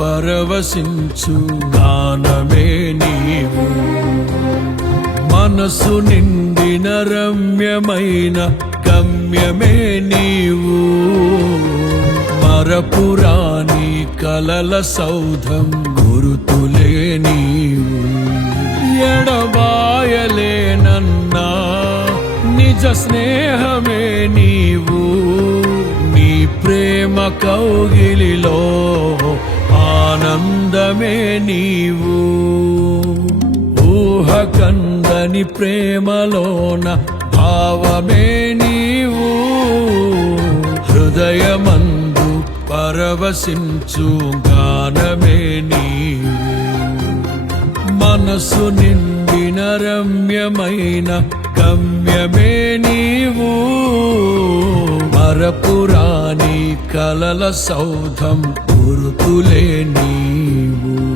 పరవశించు గానమే నీవు. మనసు నిండిన రమ్యమైన గమ్యమే నీవు. మరపురాణి కలల సౌధం గురుతులే నీవు. ఎడబాయలేనన్నా నిజ స్నేహమే నీవు. నీ ప్రేమ కౌగిలిలో ఆనందమే నీవు. ఊహ కందని ప్రేమలోన భావమే నీవు. హృదయమందు పరవశించు గానమే నీవు. మనసు నిండిన రమ్యమైన గమ్యమే నీవు. మరపురాణి కలల సౌధం గురుతులే నీవు.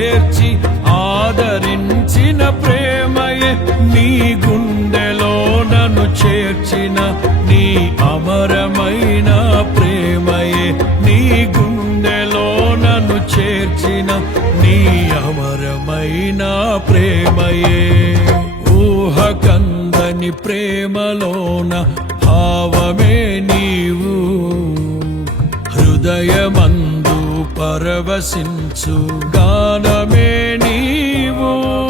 చేర్చి ఆదరించిన ప్రేమయే నీ గుండెలో నన్ను చేర్చిన నీ అమరమైన ప్రేమయే నీ గుండెలో నన్ను చేర్చిన నీ అమరమైన ప్రేమయే. ఊహ కందని ప్రేమలోన భావమే నీవు హృదయమంద పరవశించు గానమే నీవు.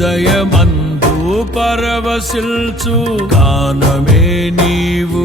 హృదయమందు పరవశిల్చు గానమే నీవు.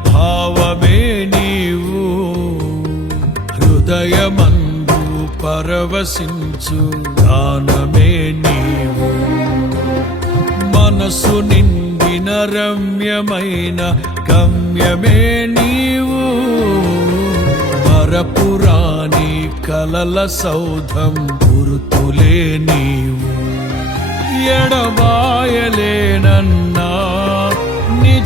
భావమే నీవు. హృదయమందు పరవశించు దానమే నీవు. మనసు నిండిన రమ్యమైన గమ్యమే నీవు. మరపురాణి కలల సౌధం గురుతులే నీవు. ఎడబాయలేనన్నా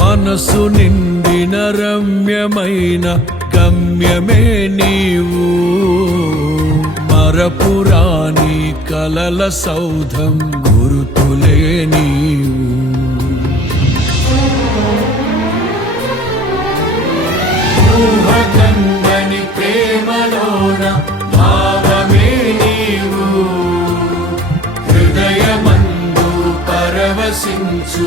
మనసు నిండిన రమ్యమైన గమ్యమే నీవు. మరపురాని కలల సౌధం గురుతులే నీవు. ఊహకందని ప్రేమలోన భావమే నీవు. హృదయమందు పరవశించు